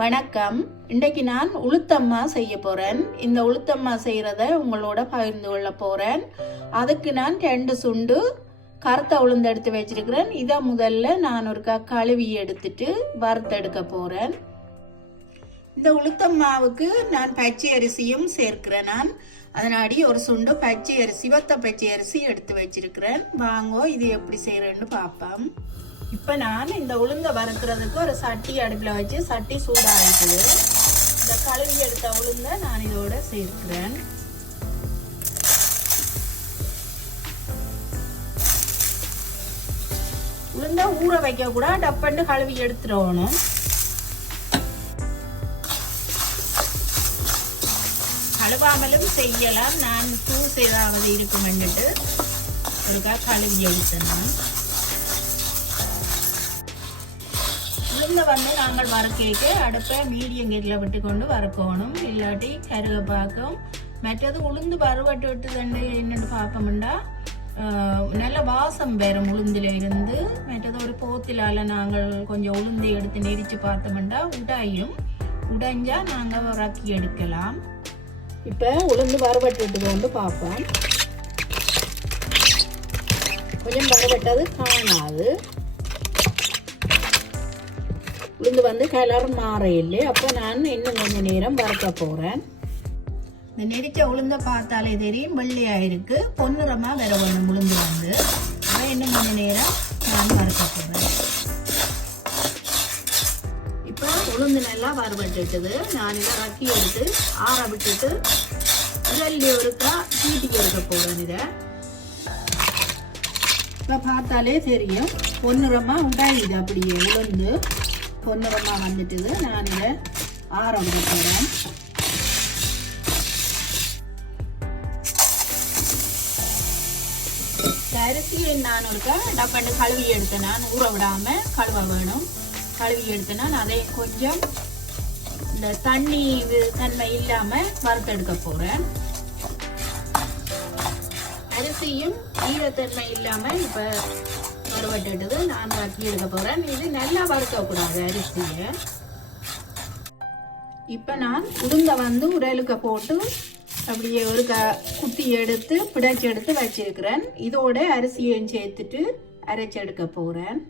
வணக்கம். இன்றைக்கு நான் உளுத்தம்மா செய்ய போறேன். இந்த உளுத்தம்மா செய்யறத உங்களோட பகிர்ந்து கொள்ள போறேன். அதுக்கு நான் ரெண்டு சுண்டு கருத்த உளுந்து எடுத்து வச்சிருக்கிறேன். இதை முதல்ல நான் ஒரு க- கழுவி எடுத்துட்டு வறுத்தெடுக்க போறேன். இந்த உளுத்தம்மாவுக்கு நான் பச்சை அரிசியும் சேர்க்கிறேன் நான். அதனாடி ஒரு சுண்டு பச்சை அரிசி வத்த பச்சை அரிசி எடுத்து வச்சிருக்கிறேன். வாங்கோ இது எப்படி செய்யறேன்னு பார்ப்போம் இப்போ நான் இந்த உளுந்தை வறுக்கிறதுக்கு ஒரு சட்டி அடுப்பில் வச்சு சட்டி சூடாகிட்டு இந்த கழுவி எடுத்த உளுந்தை நான் இதோட சேர்க்கிறேன். உளுந்தை ஊற வைக்க கூட டப்பண்டு கழுவி எடுத்துடணும். கழுவாமலும் செய்யலாம். நான் தூஸ் ஏதாவது இருக்குமென்னுட்டு ஒருக்கா கழுவி எடுத்தேன் நான் வந்து நாங்கள் வறுக்கைக்கு அடுப்பை மீடியம் கீரில் விட்டு கொண்டு வறுக்கணும் இல்லாட்டி கருக பார்க்கும். மற்றது உளுந்து வறுவட்டு விட்டு தண்டு என்னென்னு பார்ப்போம்டா. நல்ல வாசம் வரும் உளுந்தில் இருந்து. மற்றது ஒரு போத்திலால் நாங்கள் கொஞ்சம் உளுந்து எடுத்து நெரிச்சு பார்த்தோம்டா உடையும். உடைஞ்சா நாங்கள் உறக்கி எடுக்கலாம். இப்போ உளுந்து வறுவட்டு வந்து பார்ப்போம். கொஞ்சம் வறுவட்டது காணாது. உளுந்து வந்து கலர் மாற இல்லை அப்போ நான் இன்னும் கொஞ்சம் நேரம் வறுக்க போகிறேன் இந்த நெரிச்ச உளுந்த பார்த்தாலே தெரியும் வெள்ளையாக இருக்கு பொன்னிறமாக வேற ஒன்று உளுந்து வந்து அதை இன்னும் கொஞ்சம் நேரம் நான் வறுக்க போகிறேன் இப்போ உளுந்து நல்லா வறுபட்டுட்டுது நான் இதை ரக்கி எடுத்து ஆற விட்டுட்டு இதல்லி ஒருக்கா தீட்டிக்கு எடுக்க போகிறேன் இதை இப்போ பார்த்தாலே தெரியும் பொன்னிறமாக உண்டாயிது அப்படியே உளுந்து பொன்னிறமாக வந்துட்டுது. நான் இதை ஆற விட போகிறேன் அரிசியை நான் ஒருக்கா டப்பண்டு கழுவி எடுத்தேன் நான் ஊற விடாம கழுவ வேணும். கழுவி எடுத்தேன்னா நான் அதை கொஞ்சம் இந்த தண்ணி தன்மை இல்லாம வறுத்தெடுக்க போறேன். அரிசியும் ஈரத்தன்மை இல்லாம இப்ப வறுவட்டுது நான் வறுத்தி எடுக்க போகிறேன் இது நல்லா வறுக்கக்கூடாது அரிசியை. இப்போ நான் உளுந்த வந்து உரலுக்க போட்டு அப்படியே ஒரு க குத்தி எடுத்து பிடைச்சி எடுத்து வச்சிருக்கிறேன். இதோட அரிசியையும் சேர்த்துட்டு அரைச்சி எடுக்க போறேன்.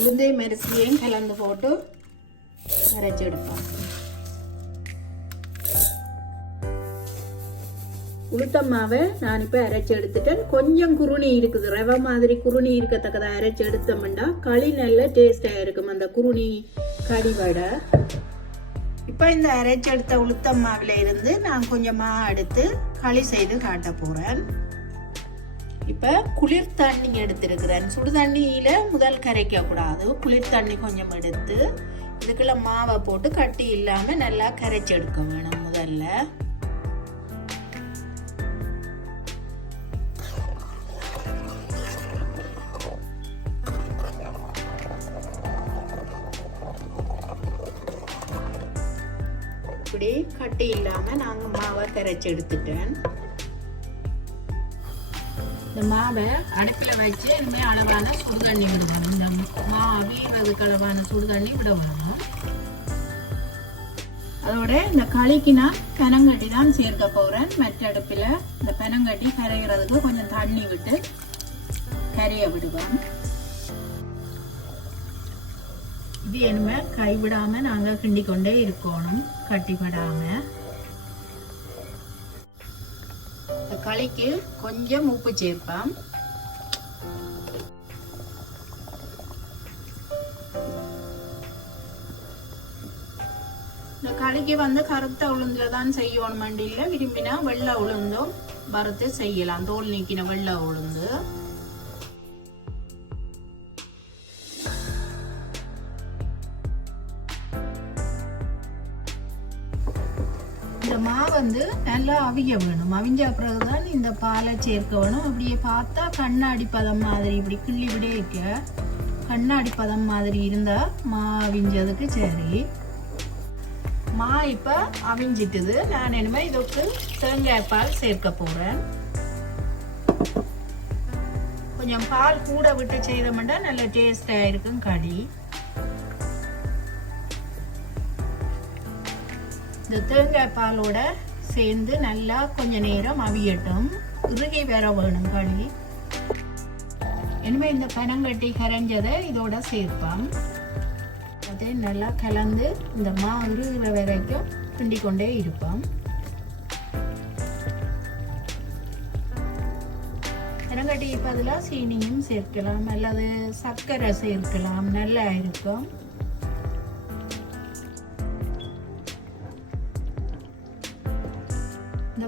உளுந்தையும் அரிசியையும் கலந்து போட்டு அரைச்சி எடுப்பேன். உளுத்தம்மாவை நான் இப்போ அரைச்சி எடுத்துட்டேன். கொஞ்சம் குருணி இருக்குது. ரவை மாதிரி குருணி இருக்கத்தக்கதை அரைச்சி எடுத்தோம்னா களி நல்ல டேஸ்டாக இருக்கும் அந்த குருணி கறி வடை இப்போ இந்த அரைச்சி எடுத்த உளுத்தம்மாவில் இருந்து நான் கொஞ்சமாக எடுத்து களி செய்து காட்ட போகிறேன் இப்போ குளிர் தண்ணி எடுத்திருக்கிறேன். சுடு தண்ணியில் முதல் கரைக்க கூடாது. குளிர் தண்ணி கொஞ்சம் எடுத்து இதுக்குள்ள மாவை போட்டு கட்டி இல்லாமல் நல்லா கரைச்சி எடுக்க வேணும் முதல்ல. இப்படி கட்டி இல்லாமல் நாங்கள் மாவை கரைச்சி எடுத்துட்டேன். இந்த மாவை அடுப்பில் வச்சு இனிமேல் அளவான சுடு தண்ணி விடணும். இந்த மா வீவதுக்கு அளவான சுடு தண்ணி விட வேணும். அதோட இந்த களிக்கு நான் பெனங்கட்டி தான் சேர்க்க போறேன். மற்ற அடுப்பில் இந்த பெனங்கட்டி கரைகிறதுக்கு கொஞ்சம் தண்ணி விட்டு கரைய விடுவேன். இது என்ன கைவிடாம நாங்க கிண்டி கொண்டே இருக்கணும். கட்டிப்படாம இந்த களிக்கு கொஞ்சம் உப்பு சேர்ப்போம். இந்த களிக்கு வந்து கருத்த உளுந்துல தான் செய்யணும் மண்டியில் விரும்பினா வெள்ளை உளுந்தும் வறுத்து செய்யலாம். தோல் நீக்கின வெள்ளை உளுந்து. வந்து நல்லா அவிய வேணும். அவிஞ்ச பிறகுதான் இந்த பாலை சேர்க்க வேணும். அப்படியே பார்த்தா கண்ணாடி பதம் மாதிரி இப்படி கிள்ளி விடே இருக்க. கண்ணாடி பதம் மாதிரி இருந்தால் மா அவிஞ்சதுக்கு சரி. மா இப்போ அவிஞ்சிட்டுது. நான் இனிமேல் இதுக்கு தேங்காய் பால் சேர்க்க போறேன். கொஞ்சம் பால் கூட விட்டு செய்தோம்னா நல்ல டேஸ்டாக இருக்கும் கடி. இந்த தேங்காய் பாலோட சேர்ந்து நல்லா கொஞ்ச நேரம் அவியட்டும். இறுகி வர வேணும் களி. இனிமே இந்த பனங்கட்டி கரைஞ்சதை இதோட சேர்ப்போம். அதே நல்லா கலந்து இந்த மா உருகிற வரைக்கும் கிண்டி கொண்டே இருப்போம். பனங்கட்டி பதிலாக சீனியும் சேர்க்கலாம் அல்லது சர்க்கரை சேர்க்கலாம் நல்லா இருக்கும்.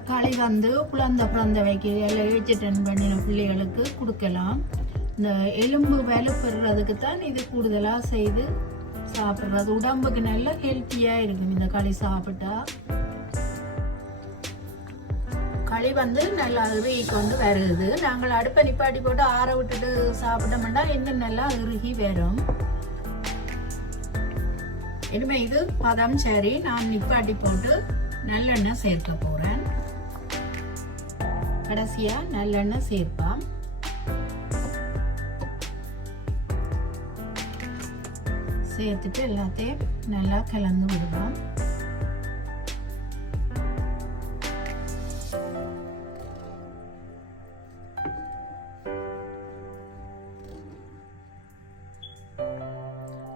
களி வந்து குழந்தை பிறந்த வைக்க எல்லாம் வெஜிடன் பண்ணின பிள்ளைகளுக்கு கொடுக்கலாம். இந்த எலும்பு வலுப்படுறதுக்கு தான் இது கூடுதலாக செய்து சாப்பிட்றது. உடம்புக்கு நல்ல ஹெல்த்தியாக இருக்கும் இந்த களி சாப்பிட்டா. களி வந்து நல்லா வீக் வந்து வருது. நாங்கள் அடுப்பை நிப்பாட்டி போட்டு ஆற விட்டுட்டு சாப்பிட்டோம்னா இன்னும் நல்லா இறுகி வரும். இனிமே இது பதம் சரி. நான் நிப்பாட்டி போட்டு நல்லெண்ணெய் சேர்க்க போகிறேன் கடைசியா நல்லெண்ணெய் சேர்ப்போம். சேர்த்துட்டு எல்லாத்தையும் நல்லா கலந்து விடுவோம்.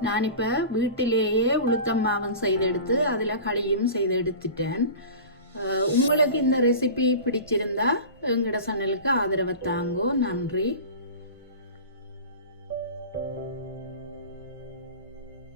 நான் இப்போ வீட்டிலேயே உளுத்தம் செய்து செய்தெடுத்து அதில் களியும் செய்து எடுத்துட்டேன். உங்களுக்கு இந்த ரெசிபி பிடிச்சிருந்தா எங்களோட சேனலுக்கு ஆதரவை தாங்கோ. நன்றி.